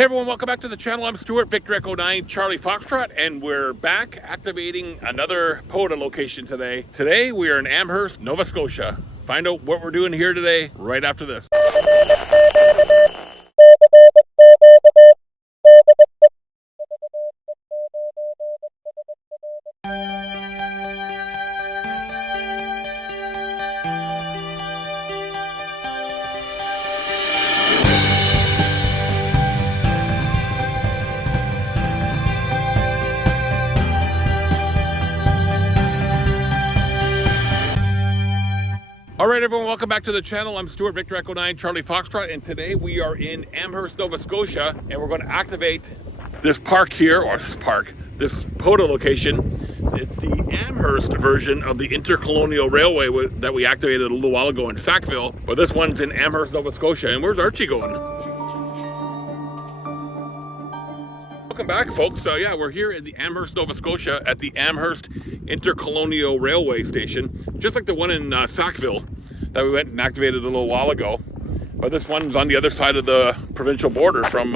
Hey everyone, welcome back to the channel. I'm Stuart VE9CF Charlie Foxtrot, and we're back activating another POTA location today. Today we are in Amherst, Nova Scotia. Find out what we're doing here today right after this. All right, everyone, welcome back to the channel. I'm Stuart VE9CF Charlie Foxtrot, and today we are in Amherst, Nova Scotia, and we're going to activate this park here, or this POTA location. It's the Amherst version of the Intercolonial Railway that we activated a little while ago in Sackville, but this one's in Amherst, Nova Scotia. And where's Archie going? Welcome back, folks. Yeah, we're here in the Amherst, Nova Scotia at the Amherst Intercolonial Railway Station, just like the one in Sackville that we went and activated a little while ago. But this one's on the other side of the provincial border from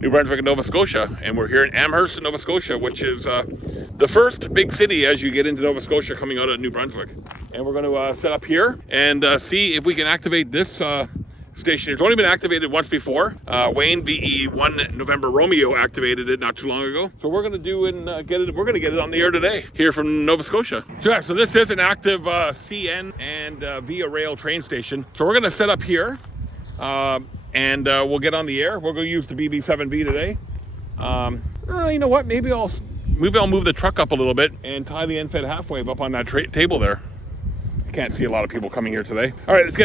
New Brunswick and Nova Scotia. And we're here in Amherst, Nova Scotia, which is the first big city as you get into Nova Scotia coming out of New Brunswick. And we're going to set up here and see if we can activate this station. It's only been activated once before. Wayne VE1 November Romeo activated it not too long ago. So we're going to do and get it. We're going to get it on the air today here from Nova Scotia. So this is an active CN and Via Rail train station. So we're going to set up here and we'll get on the air. We're going to use the BB7B today. You know what? Maybe I'll move the truck up a little bit and tie the end-fed half wave up on that table there. Can't see a lot of people coming here today. All right, let's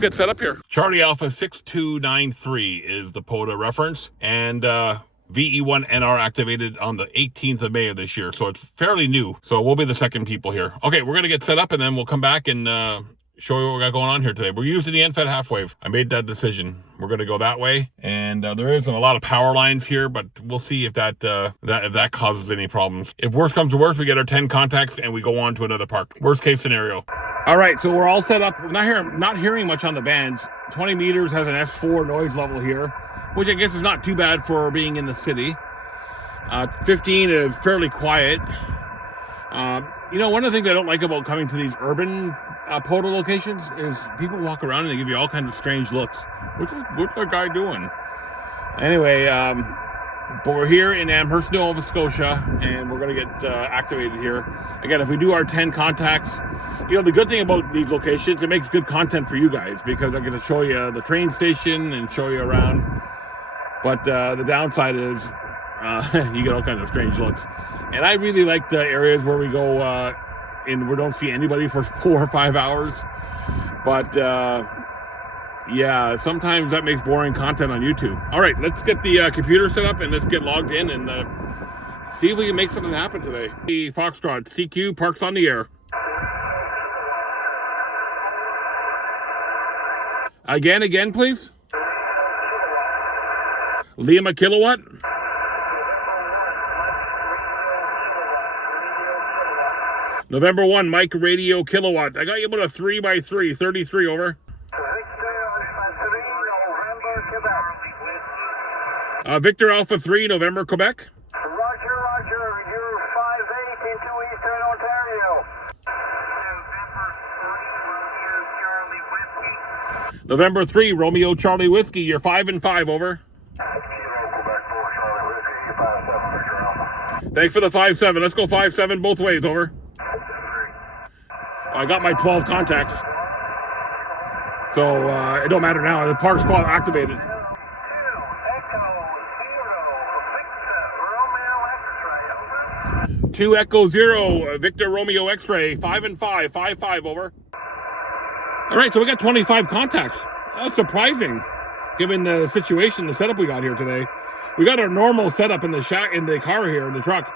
get set up here. Charlie Alpha 6293 is the POTA reference, and VE1NR activated on the 18th of May of this year, so it's fairly new. So we'll be the second people here. Okay, we're gonna get set up, and then we'll come back and show you what we got going on here today. We're using the end-fed half wave. I made that decision. We're going to go that way, and there isn't a lot of power lines here, but we'll see if that causes any problems. If worst comes to worst, we get our 10 contacts and we go on to another park. Worst case scenario. All right, so we're all set up. We're not hearing much on the bands. 20 meters has an S4 noise level here, which I guess is not too bad for being in the city. 15 is fairly quiet. You know, one of the things I don't like about coming to these urban POTA locations is people walk around and they give you all kinds of strange looks. What's that guy doing? Anyway, but we're here in Amherst, Nova Scotia, and we're going to get activated here. Again, if we do our 10 contacts, you know, the good thing about these locations, it makes good content for you guys because I'm going to show you the train station and show you around. But the downside is you get all kinds of strange looks. And I really like the areas where we go and we don't see anybody for 4 or 5 hours. But yeah, sometimes that makes boring content on YouTube. All right, let's get the computer set up and let's get logged in and see if we can make something happen today. The Foxtrot CQ parks on the air. Again, please. Lima kilowatt. November 1, Mike Radio kilowatt. I got you about a 3x3, 33 over. Victor Alpha 3, November, Quebec. Roger, you're 5-8 into Eastern Ontario. November 3, Romeo Charlie Whiskey, you're 5 and 5, over. Thanks for the 5-7. Let's go 5-7 both ways, over. I got my 12 contacts. So it don't matter now. The park's called activated. 2 Echo 0, Victor Romeo X-ray, 5 and 5, 5-5, over. All right, so we got 25 contacts. That's surprising, given the situation, the setup we got here today. We got our normal setup in the car here, in the truck.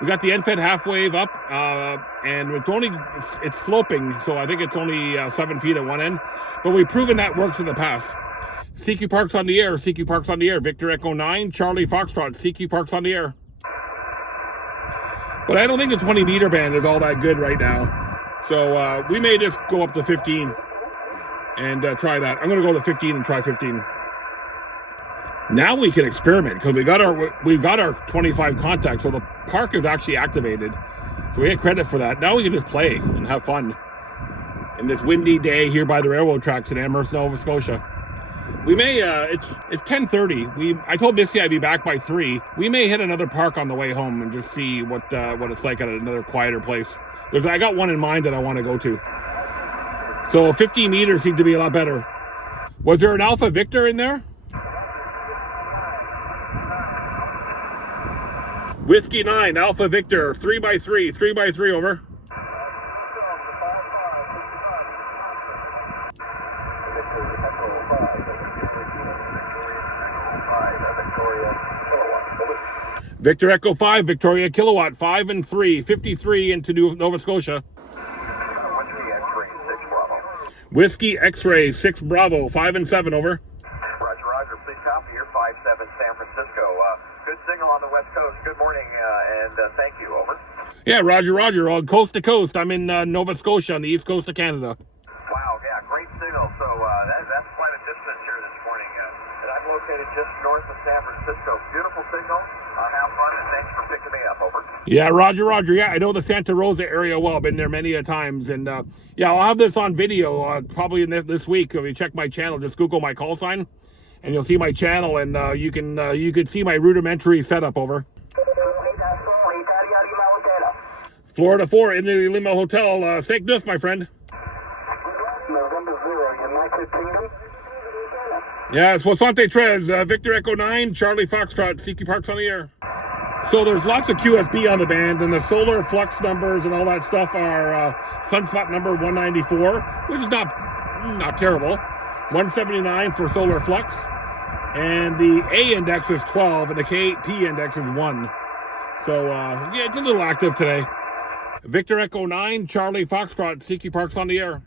We got the end-fed half wave up, and it's sloping, so I think it's only 7 feet at one end. But we've proven that works in the past. CQ parks on the air, Victor Echo 9, Charlie Foxtrot, CQ parks on the air. But I don't think the 20 meter band is all that good right now. So we may just go up to 15 and try that. I'm going to go to 15 and try 15. Now we can experiment because we got our 25 contacts, so the park is actually activated. So we get credit for that. Now we can just play and have fun in this windy day here by the railroad tracks in Amherst, Nova Scotia. We may it's 10:30. I told Missy I'd be back by 3. We may hit another park on the way home and just see what it's like at another quieter place. I got one in mind that I want to go to. So 50 meters seemed to be a lot better. Was there an Alpha Victor in there? Whiskey 9, Alpha Victor, 3x3, 3x3 over. Victor Echo 5, Victoria Kilowatt, 5 and 3, 53 into Nova Scotia. Whiskey X-Ray 6 Bravo, 5 and 7 over. Roger, Roger, please copy your 57 San Francisco. Good signal on the West Coast. Good morning, and thank you, over. Yeah, Roger, Roger, on coast to coast. I'm in Nova Scotia on the east coast of Canada. Wow, yeah, great signal. So that's quite a distance here this morning. And I'm located just north of San Francisco. Beautiful signal. Have fun, and thanks for picking me up, over. Yeah, Roger, Roger. Yeah, I know the Santa Rosa area well. I've been there many a times. And yeah, I'll have this on video probably this week. If you check my channel, just Google my call sign, and you'll see my channel, and you can see my rudimentary setup, over. Florida 4, in the Lima Hotel. Steak Neuf, my friend. November 0, United Kingdom. Yeah, it's Soixante Tres, Victor Echo 9, Charlie Foxtrot, CQ Parks on the air. So there's lots of QSB on the band, and the solar flux numbers and all that stuff are sunspot number 194, which is not terrible. 179 for solar flux, and the A index is 12, and the KP index is 1. So yeah, it's a little active today. Victor Echo 9, Charlie Foxtrot, CQ Parks on the air.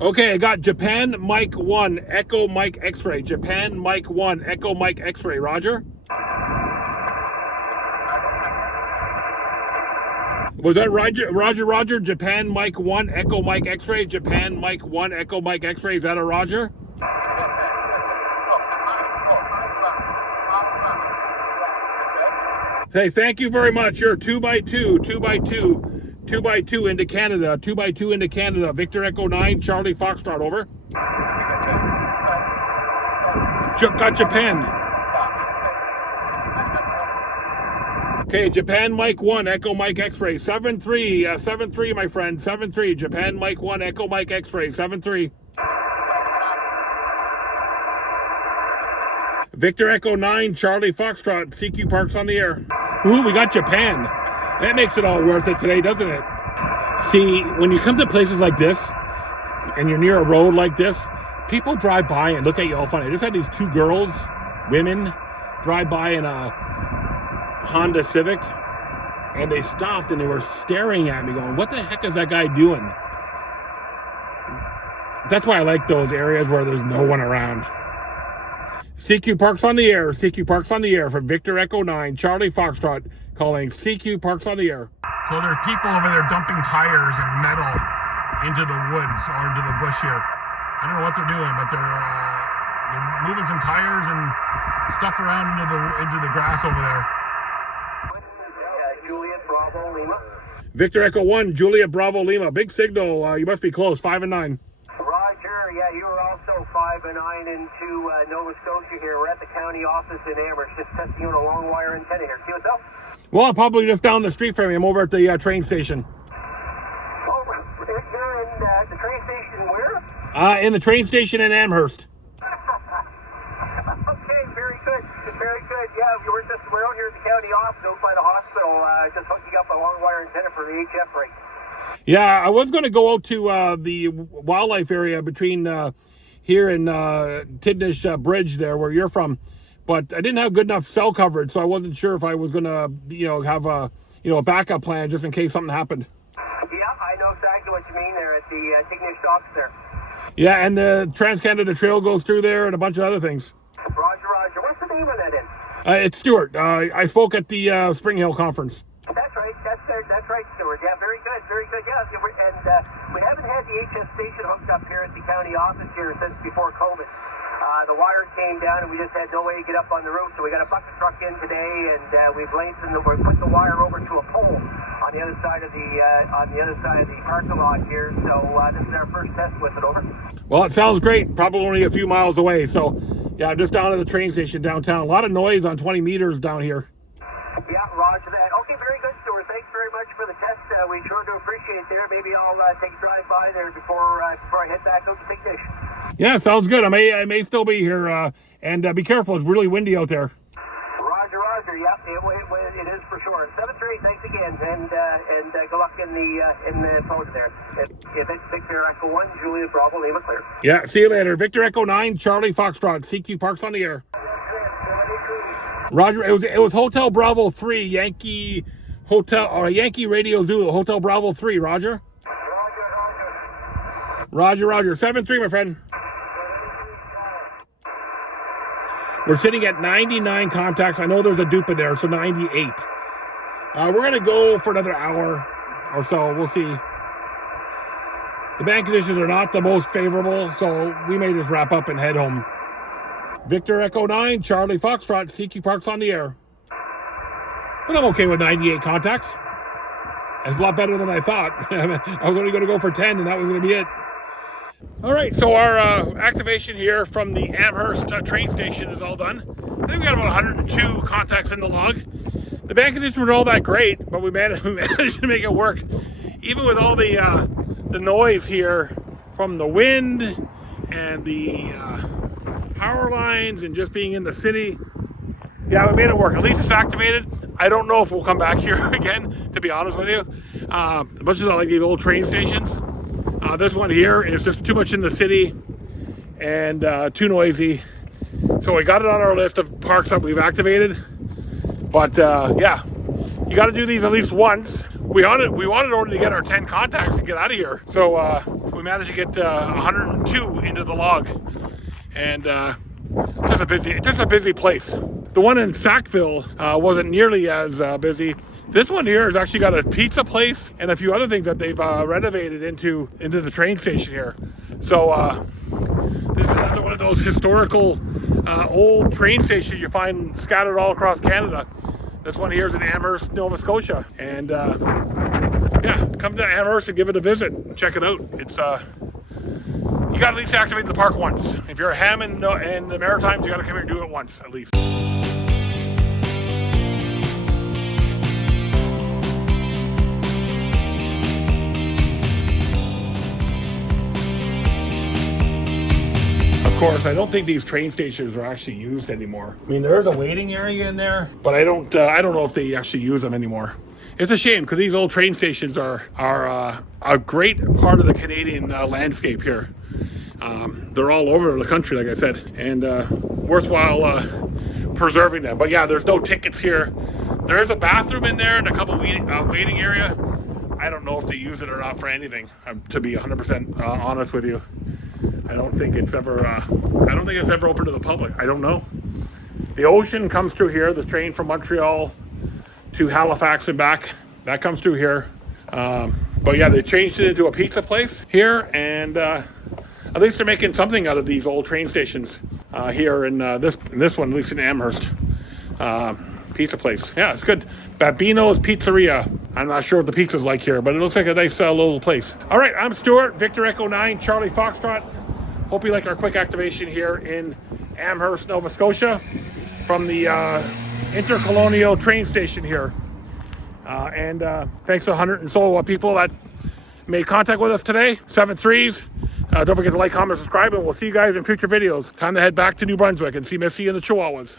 Okay, I got Japan Mike 1, Echo Mike X-Ray. Japan Mike 1, Echo Mike X-Ray. Roger? Was that Roger, Roger, Roger? Japan Mike 1, Echo Mike X-Ray. Japan Mike 1, Echo Mike X-Ray. Is that a Roger? Hey, thank you very much. You're 2x2, 2x2. 2x2 into Canada, 2x2 into Canada. Victor Echo 9, Charlie Foxtrot, over. Got Japan. Okay, Japan Mike 1, Echo Mike X-Ray, 7-3, 7-3, my friend, 7-3. Japan Mike 1, Echo Mike X-Ray, 7-3. Victor Echo 9, Charlie Foxtrot, CQ Parks on the air. Ooh, we got Japan. That makes it all worth it today, doesn't it? See, when you come to places like this, and you're near a road like this, people drive by and look at you all funny. I just had these 2 girls, women, drive by in a Honda Civic, and they stopped and they were staring at me going, what the heck is that guy doing? That's why I like those areas where there's no one around. CQ Parks on the air, CQ Parks on the air from Victor Echo 9, Charlie Foxtrot, calling CQ Parks on the air. So there's people over there dumping tires and metal into the woods or into the bush here. I don't know what they're doing, but they're moving some tires and stuff around into the grass over there. Juliet Bravo Lima. Victor Echo 1, Juliet Bravo Lima. Big signal. You must be close. 5 and 9. Roger. Yeah, you were also 5 and 9 into Nova Scotia here. We're at the county office in Amherst, just testing out a long wire antenna here. See what's up? Well, I'm probably just down the street from you. I'm over at the train station. Oh, you're in the train station where? In the train station in Amherst. Okay, very good. Very good. Yeah, we're out here at the county office out by the hospital, just hooking up a long wire antenna for the HF rig. Yeah, I was going to go out to the wildlife area between here and Tidnish Bridge there, where you're from. But I didn't have good enough cell coverage, so I wasn't sure if I was going to, have a backup plan just in case something happened. Yeah, I know exactly what you mean there at the Tignish docks there. Yeah, and the Trans-Canada Trail goes through there and a bunch of other things. Roger, Roger. What's the name of that in? It's Stuart. I spoke at the Spring Hill conference. That's right. That's right, Stuart. Yeah, very good. Yeah, and we haven't had the HS station hooked up here at the county office here since before COVID. The wires came down, and we just had no way to get up on the roof. So we got a bucket truck in today, and we've lengthened we put the wire over to a pole on the other side of the parking lot here. So this is our first test with it. Over. Well, it sounds great. Probably only a few miles away. So yeah, I'm just down at the train station downtown. A lot of noise on 20 meters down here. Yeah, roger that. Okay, very good, Stuart. Thanks very much for the test. We sure do appreciate it there. Maybe I'll take a drive by there before I head back out to Big Dish. Yeah, sounds good. I may still be here, and be careful. It's really windy out there. Roger. Yep, it is for sure. 7-3. Thanks again, and good luck in the POTA there. If it's Victor Echo 1, Juliet Bravo, Lima clear. Yeah, see you later. Victor Echo 9, Charlie Foxtrot, CQ Parks on the air. Roger. It was Hotel Bravo 3, Yankee Hotel, or Yankee Radio Zulu, Hotel Bravo 3. Roger. Roger. 7-3, my friend. We're sitting at 99 contacts. I know there's a dupe in there, so 98. We're going to go for another hour or so. We'll see. The band conditions are not the most favorable, so we may just wrap up and head home. Victor Echo 9, Charlie Foxtrot, CQ Parks on the air. But I'm okay with 98 contacts. That's a lot better than I thought. I was only going to go for 10, and that was going to be it. All right, so our activation here from the Amherst train station is all done. I think we got about 102 contacts in the log. The band conditions weren't all that great, but we managed to make it work. Even with all the noise here from the wind and the power lines and just being in the city. Yeah, we made it work. At least it's activated. I don't know if we'll come back here again, to be honest with you. As much as I like these old train stations, this one here is just too much in the city and too noisy. So we got it on our list of parks that we've activated. But yeah, you got to do these at least once. We wanted only to get our 10 contacts and get out of here. So we managed to get 102 into the log. And just a busy place. The one in Sackville wasn't nearly as busy. This one here has actually got a pizza place and a few other things that they've renovated into the train station here. So this is another one of those historical old train stations you find scattered all across Canada. This one here is in Amherst, Nova Scotia. And yeah, come to Amherst and give it a visit. Check it out. It's you got to at least activate the park once. If you're a ham in the Maritimes, you got to come here and do it once at least. Of course, I don't think these train stations are actually used anymore. I mean, there is a waiting area in there, but I don't know if they actually use them anymore. It's a shame because these old train stations are a great part of the Canadian landscape here. They're all over the country, like I said, and worthwhile preserving them. But yeah, there's no tickets here. There is a bathroom in there and a couple waiting area. I don't know if they use it or not for anything. To be 100% honest with you, I don't think it's ever open to the public. I don't know. The ocean comes through here. The train from Montreal to Halifax and back, that comes through here. But yeah, they changed it into a pizza place here, and at least they're making something out of these old train stations here in this one, at least in Amherst. Pizza place. Yeah, it's good. Babino's Pizzeria. I'm not sure what the pizza's like here, but it looks like a nice little place. All right, I'm Stuart, Victor Echo 9, Charlie Foxtrot. Hope you like our quick activation here in Amherst, Nova Scotia from the Intercolonial train station here. And thanks to 100 and so people that made contact with us today. 7-3s. Don't forget to like, comment, subscribe, and we'll see you guys in future videos. Time to head back to New Brunswick and see Missy and the Chihuahuas.